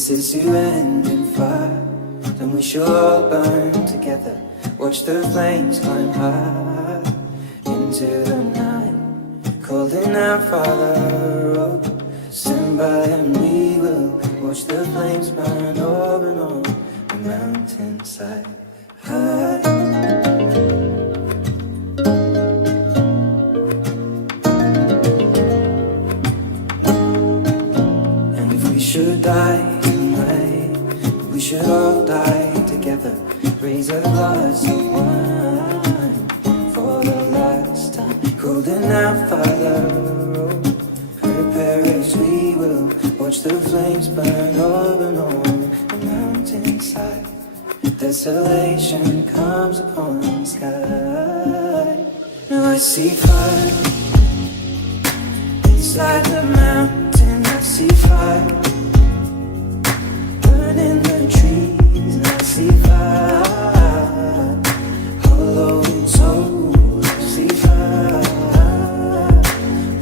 this is to end in fire, then we shall all burn together. Watch the flames climb high into the night, calling out Father, oh, stand by and we will watch the flames burn over and on the mountainside. High. And if we should die tonight, we should all die together. Raise a glass of wine for the last time, holding out Father, oh, prepare as we will watch the flames burn over and on the mountainside. Desolation comes upon the sky. Now I see fire inside the mountain. I see fire burning the trees, and I see fire hollow and soul. I see fire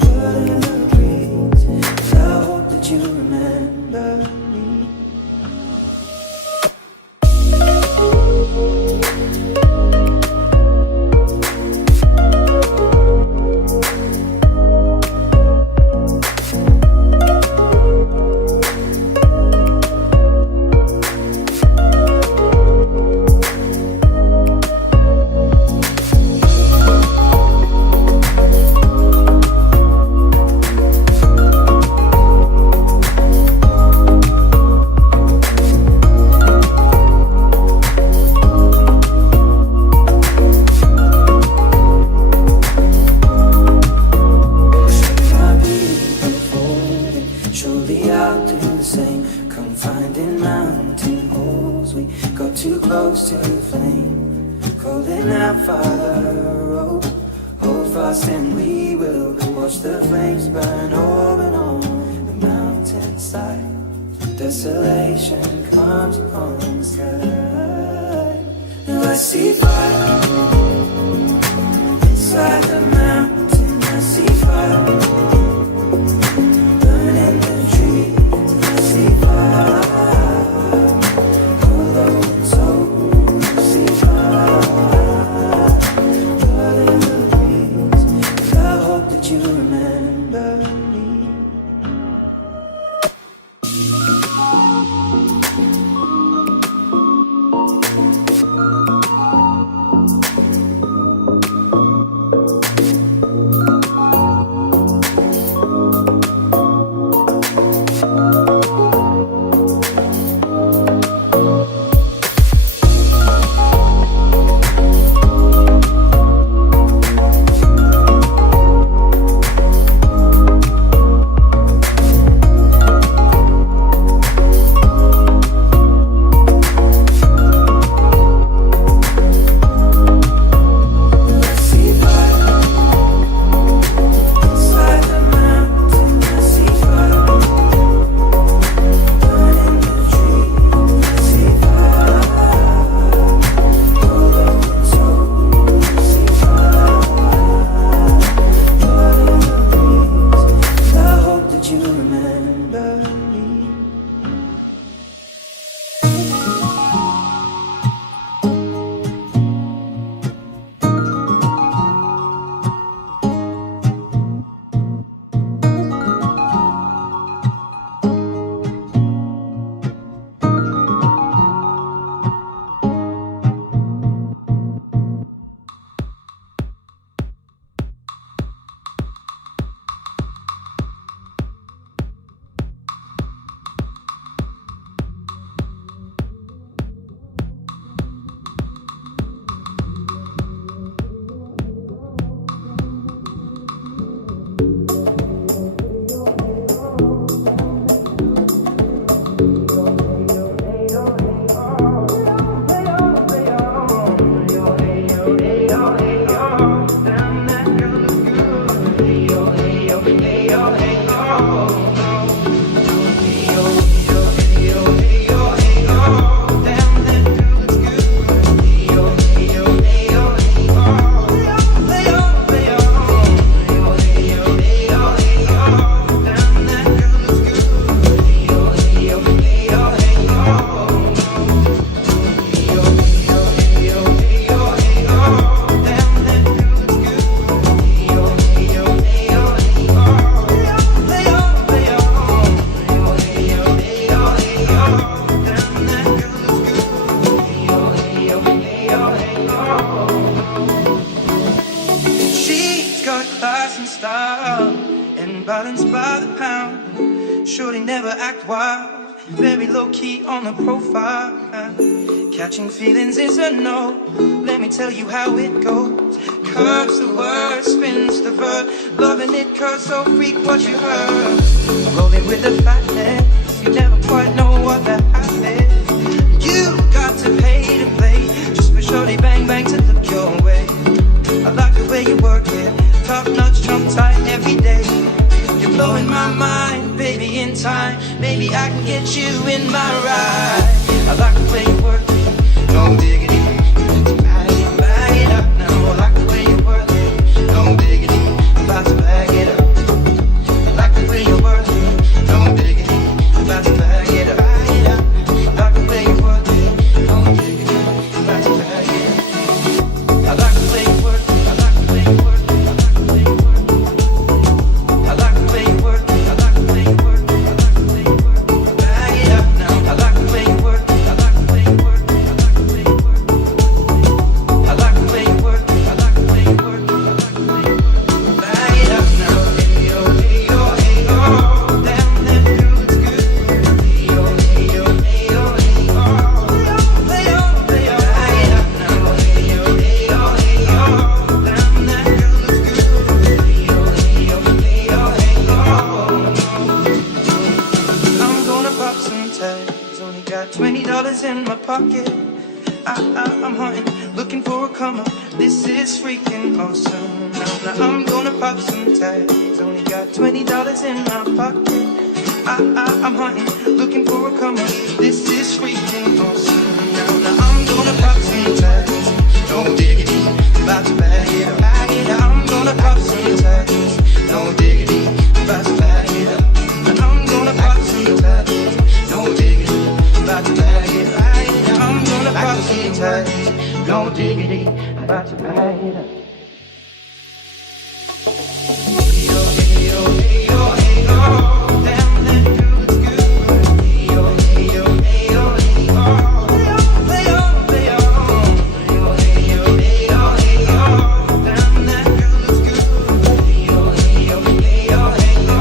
burning the breeze. I hope that you remember me. class and style, and balanced by the pound. Shorty never act wild, very low key on the profile. Catching feelings is a no, let me tell you how it goes. Curves the word, spins the verb, loving it cause so freak what you heard. Rolling with the fatness, you never quite know what the half is. You got to pay to play, just for shorty bang bang to look your way. I like the way you work it, top notch, trump tight every day. You're blowing my mind, baby, in time, maybe I can get you in my ride. I like the way you work it, no diggity, bag it up now. I like the way you work it, no diggity, about to bag it up. I like the way you work it, no diggity, about to bag it up. I like the way you work it, no diggity, about to bag it up. I like the way you work it, I like the way you work it, I like the way you work it. I like the way you work it, I like the way you work it, I like the way you work it. Bag it up now. I like the way you work it, I like the way you work it, I like the way you work it. I like the way you work it, I like the way you work it, I like the way you work it. Bag it up now. Hey yo, hey yo, hey yo, damn that girl looks good. Hey yo, hey yo, hey yo, hey yo, play on, play on. Bag it up now. Hey yo, hey yo, hey yo, damn that girl looks good. Hey yo, hey yo, hey yo, hey yo. I'm gonna pop some tags, only got $20 in my pocket. I'm hunting, looking for a come up. This is freaking awesome. Now I'm gonna pop some tags, only got $20 in my pocket. I'm hunting, looking for a come up. This is freaking awesome. Now I'm gonna pop some tags, no diggity, about to bag it up. I'm gonna pop some tags, no diggity, about to bag it up. I'm gonna pop some tags, no diggity, about to bag it up. I'm gonna pop some tags, no diggity, about to bag it up. Hey yo, hey yo, hey yo, hey yo, damn that girl looks good. Hey yo, hey yo, hey yo, hey yo, play on, play on. Hey yo, hey yo, hey yo, hey yo, damn that girl looks good. Hey yo, hey yo, hey yo, hey yo.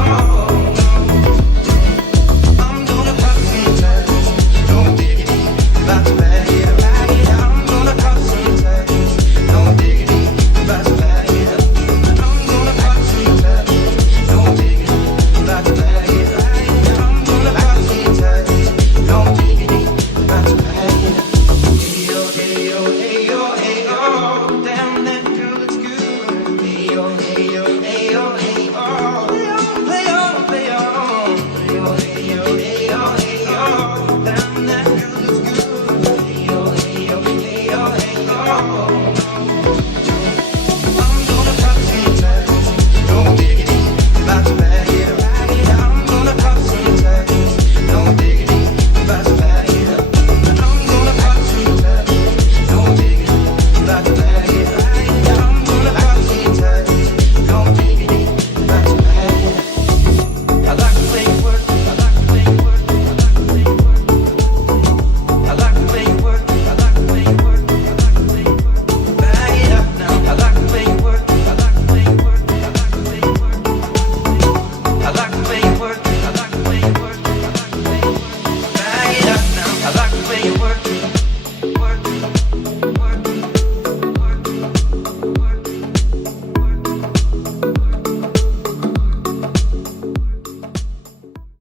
I'm gonna pop some tags, no diggity, about to bag it up. I'm gonna pop some tags, no diggity, about to bag it up. I'm gonna pop some tags, no diggity, about to bag it up. I'm gonna pop some tags, no diggity, about to bag it up. Hey yo, hey yo, hey yo, hey yo, damn that girl looks good. Hey yo,